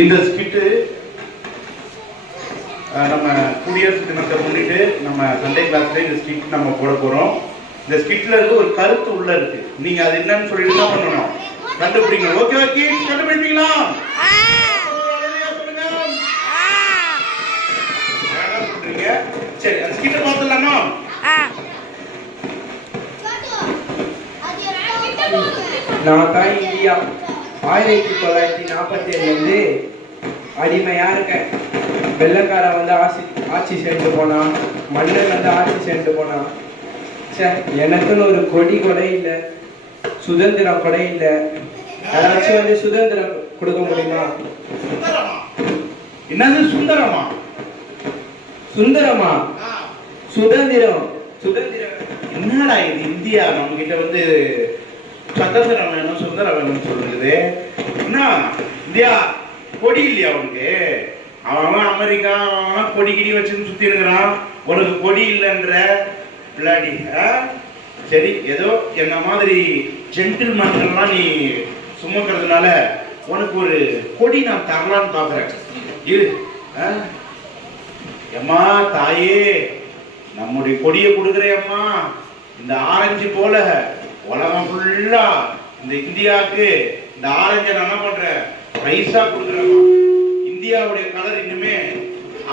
இந்த ஸ்கிட்டு நம்ம குடியரசு தினத்தை முன்னிட்டு நம்ம சண்டே கிளாஸ்ல இந்த ஸ்கிட் நம்ம போட போறோம். இந்த ஸ்கிட்ல இருக்கு ஒரு கருத்து உள்ள இருக்கு. நீங்க அது என்னன்னு சொல்லிட்டு தான் பண்ணணும். கண்டுபிடிங்க. ஓகே ஓகே கண்டுபிடிப்பீங்களா? சரி, அந்த ஸ்கிட்ட பார்த்தலாமா? நான் தான் இந்தியா 1947 அடிமையா இருக்கேன். வெள்ளக்கார வந்து ஆட்சி சென்று போனான், மன்னன் வந்து ஆட்சி சென்று போனான். எனக்குன்னு ஒரு கொடி கூட இல்லை, சுதந்திரம் கூட இல்லை. யாராச்சும் வந்து சுதந்திரம் கொடுக்க முடியுமா? என்னது சுந்தரமா? சுந்தரமா? சுதந்திரம். சுதந்திரம் என்னடா இது? இந்தியா நம்ம கிட்ட வந்து சுதந்திரம் வேணும் சுந்தரம் வேணும்னு சொல்லுது. என்ன இந்தியா கொடி இல்லையா உனக்கு? அவன் அமெரிக்கா அவன் கொடி கிடி வச்சுன்னு சுத்தி இருக்கிறான். உனக்கு கொடி இல்லைன்ற பிள்ளாடி. சரி, ஏதோ என்ன மாதிரி ஜென்டில்மேன்லாம் நீ சுமக்கிறதுனால உனக்கு ஒரு கொடி நான் தரலான்னு பாக்குறேன். இரு. அம்மா தாயே, நம்முடைய கொடியை கொடுக்குறேம்மா. இந்த ஆரஞ்சு போல உலகம் ஃபுல்லா இந்த இந்தியாவுக்கு இந்த ஆரஞ்சை நான் என்ன பண்றேன், பைசா கொடுக்குறேம்மா. இந்தியாவுடைய கலர் இன்னுமே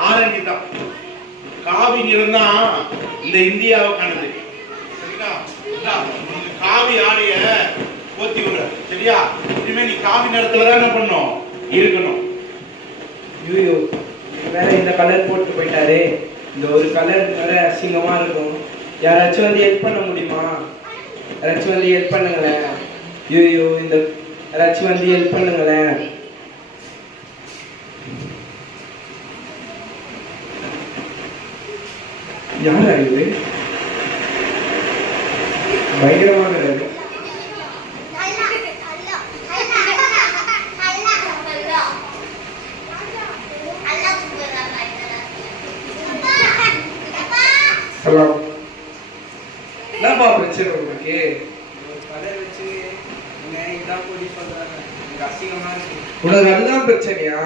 ஆரஞ்சு தான். காவி நிறம் தான் இந்த இந்தியாவை காணுது. சரிங்களா? காவி ஆடைய போத்தி விடுற. சரியா? இனிமே நீ காவி நிறத்துல தான் என்ன பண்ணும் இருக்கணும். ஐயோ, வேற இந்த கலர் போட்டு போயிட்டாரு. இந்த ஒரு கலர் வேற அசிங்கமா இருக்கும். யாராச்சும் வந்து ஹெல்ப் பண்ண முடியுமா? யாராச்சும் வந்து ஹெல்ப் பண்ணுங்களேன். ஐயோ, இந்த யாராச்சும் வந்து ஹெல்ப் பண்ணுங்களேன். யாரா இது? பயங்கரமாக இருக்கு. ஹலோ, என்னப்பா பிரச்சனை உங்களுக்கு? கலர் வச்சு இதான் போடி சொல்றாங்க. எனக்கு அசிங்கமா இருக்கு. உனக்கு அதுதான் பிரச்சனையா?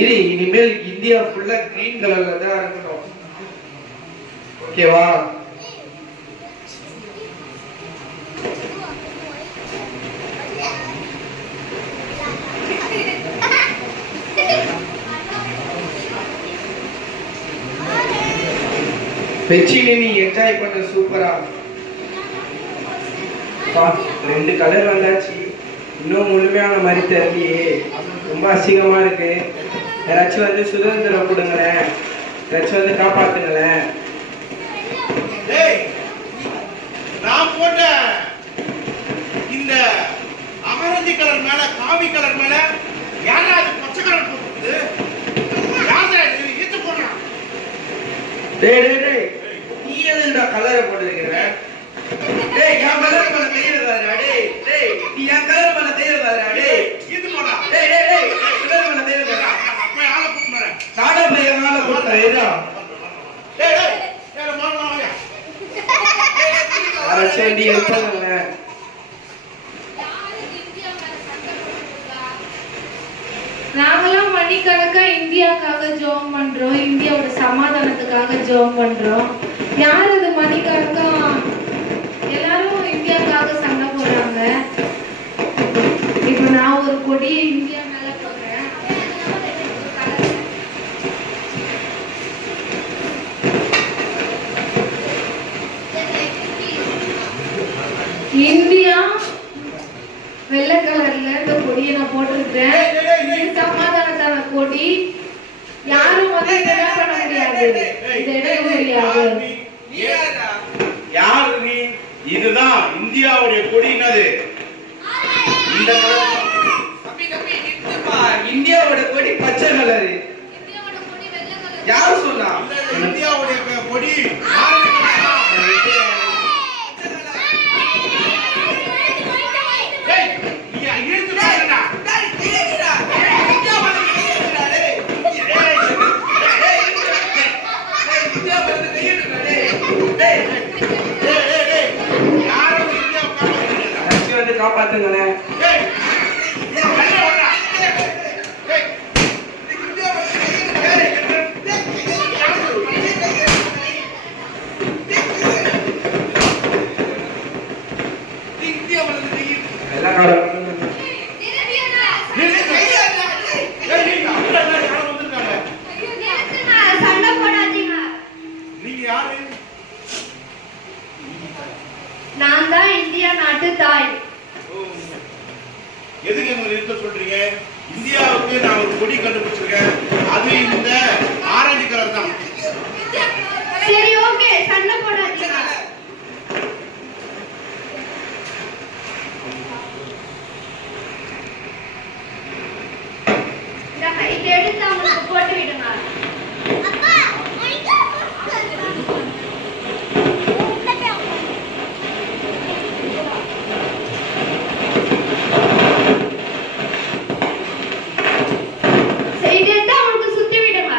இரு, இனிமேல் இந்தியா ஃபுல்லா கிரீன் கலர்ல தான் இருக்கணும். ஓகேவா? வெச்சினி நீ என்ஜாய் பண்ண சூப்பரா. ரெண்டு கலர் வந்தாச்சு, இன்னும் முழுமையான மாதிரி தெரியலையே. ரொம்ப அசிங்கமா இருக்கு. யாராச்சும் வந்து சுதந்திரம் கொடுங்களேன், யாராச்சும் வந்து காப்பாத்துங்களேன். நான் போட்ட இந்த அமரந்தி கலர் மேல காவி கலர் மேல யாரா பச்சை கலர் போட்டு ஈத்து போடுறான். நீ எதுடா கலரை போட்டுருக்கிற? டேய், என் கலர் மேல கையிடுறாடா. டேய், நீ என் கலர் மேல கையிடுறாடா. டேய், ஈத்து போடா. டேய், கலர் மேல கையிடுறா. அப்ப ஆள கூட்டி வரேன். நாடா பையன் மேல போடுற ஏதா. டேய், ஏற மாறலாம் வாங்க. அரசண்டி இருப்பாங்க. நாங்களாம் மணிக்கணக்கா இந்தியாக்காக ஜெபம் பண்றோம், இந்தியாவோட சமாதானத்துக்காக ஜெபம் பண்றோம். யார் அது மணிக்கணக்கா? எல்லாரும் இந்தியாக்காக சண்டை போடுறாங்க. இப்ப நான் ஒரு கொடியை இந்தியா மேல போடுறேன். இந்தியா வெள்ளை கலர்ல இந்த கொடியை நான் போட்டிருக்கேன். சமாதானத்தான கொடி. யாரும் வந்து என்ன பண்ண முடியாது, இதை எடுக்க முடியாது. யாரு நீ? இதுதான் இந்தியாவுடைய கொடி. என்னது இந்த கலர்? இந்தியாவோட கொடி பச்சை கலரு. யார் சொன்னா? இந்தியாவுடைய கொடி காப்பாத்துங்களேன். நான் ஒரு கொடி கண்டுபிடிச்சிருக்கேன். அது இந்த ஆரஞ்சு கலர் தான். சரி, ஓகே, சண்டை போடாதீங்க. இதை எடுத்து அவங்களுக்கு போட்டு விடுங்க. இதை எடுத்து அவங்களுக்கு சுத்தி விடுங்க.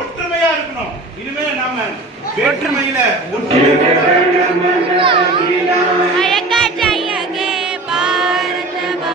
ஒற்றுமையா இருக்கணும். இனிமே நாம வேற்றுமையில ஒற்றுமை